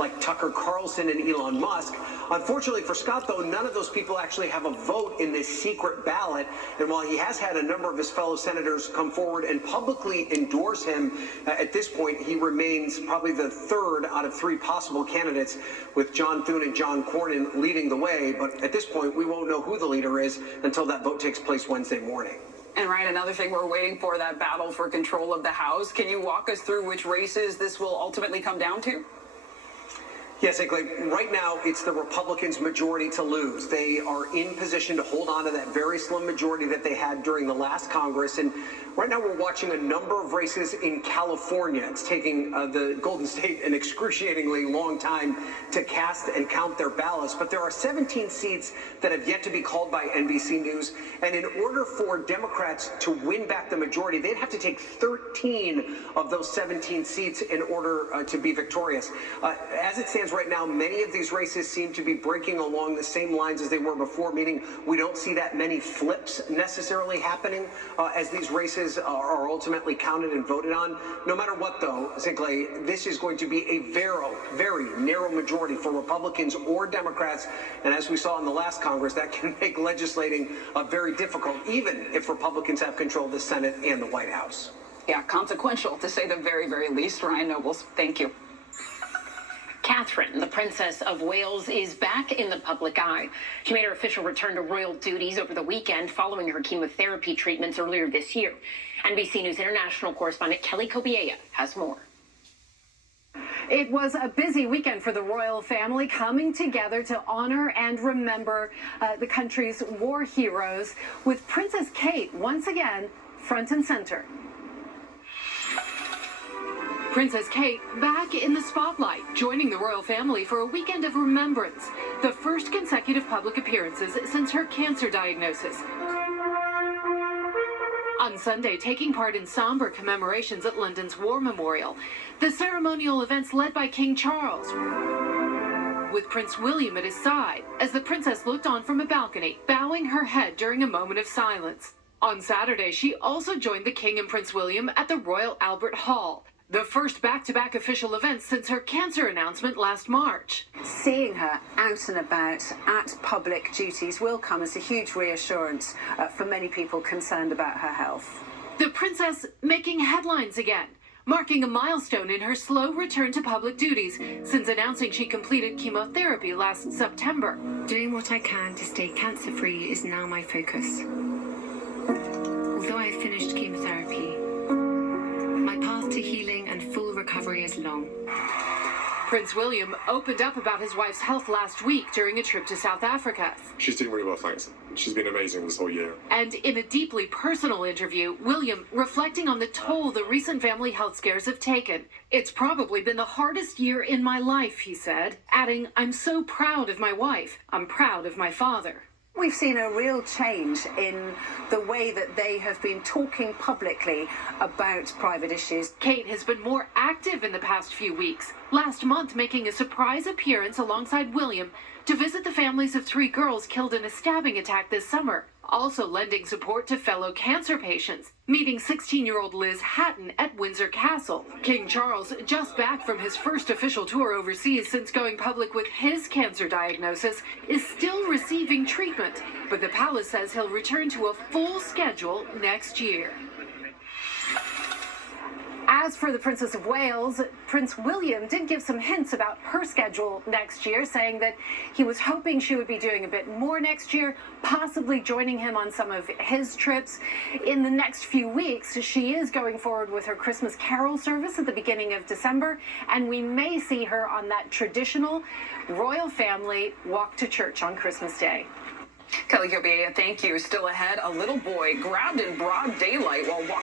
like Tucker Carlson and Elon Musk. Unfortunately for Scott, though, none of those people actually have a vote in this secret ballot. And while he has had a number of his fellow senators come forward and publicly endorse him, at this point, he remains probably the third out of three possible candidates, with John Thune and John Cornyn leading the way. But at this point, we won't know who the leader is until that vote takes place Wednesday morning. And Ryan, another thing, we're waiting for that battle for control of the House. Can you walk us through which races this will ultimately come down to? Yes, right now it's the Republicans' majority to lose. They are in position to hold on to that very slim majority that they had during the last Congress. And right now we're watching a number of races in California. It's taking the Golden State an excruciatingly long time to cast and count their ballots. But there are 17 seats that have yet to be called by NBC News. And in order for Democrats to win back the majority, they'd have to take 13 of those 17 seats in order to be victorious. As it stands right now, many of these races seem to be breaking along the same lines as they were before, meaning we don't see that many flips necessarily happening as these races are ultimately counted and voted on. No matter what, though, Zinkley, this is going to be a very, very narrow majority for Republicans or Democrats. And as we saw in the last Congress, that can make legislating very difficult, even if Republicans have control of the Senate and the White House. Yeah, consequential, to say the very, very least. Ryan Nobles, thank you. Catherine, the Princess of Wales, is back in the public eye. She made her official return to royal duties over the weekend following her chemotherapy treatments earlier this year. NBC News international correspondent Kelly Kobiella has more. It was a busy weekend for the royal family, coming together to honor and remember the country's war heroes, with Princess Kate once again front and center. Princess Kate back in the spotlight, joining the royal family for a weekend of remembrance, the first consecutive public appearances since her cancer diagnosis. On Sunday, taking part in somber commemorations at London's War Memorial, the ceremonial events led by King Charles, with Prince William at his side, as the princess looked on from a balcony, bowing her head during a moment of silence. On Saturday, she also joined the King and Prince William at the Royal Albert Hall, the first back-to-back official event since her cancer announcement last March. Seeing her out and about at public duties will come as a huge reassurance for many people concerned about her health. The princess making headlines again, marking a milestone in her slow return to public duties since announcing she completed chemotherapy last September. Doing what I can to stay cancer-free is now my focus. Although I have finished chemotherapy, my path to healing and full recovery is long. Prince William opened up about his wife's health last week during a trip to South Africa. She's doing really well, thanks. She's been amazing this whole year. And in a deeply personal interview, William reflecting on the toll the recent family health scares have taken. It's probably been the hardest year in my life, he said, adding, "I'm so proud of my wife. I'm proud of my father." We've seen a real change in the way that they have been talking publicly about private issues. Kate has been more active in the past few weeks, last month making a surprise appearance alongside William to visit the families of 3 girls killed in a stabbing attack this summer, also lending support to fellow cancer patients, meeting 16-year-old Liz Hatton at Windsor Castle. King Charles, just back from his first official tour overseas since going public with his cancer diagnosis, is still receiving treatment, but the palace says he'll return to a full schedule next year. As for the Princess of Wales, Prince William did give some hints about her schedule next year, saying that he was hoping she would be doing a bit more next year, possibly joining him on some of his trips. In the next few weeks, she is going forward with her Christmas Carol service at the beginning of December, and we may see her on that traditional royal family walk to church on Christmas Day. Kelly Kobiella, thank you. Still ahead, a little boy grabbed in broad daylight while walking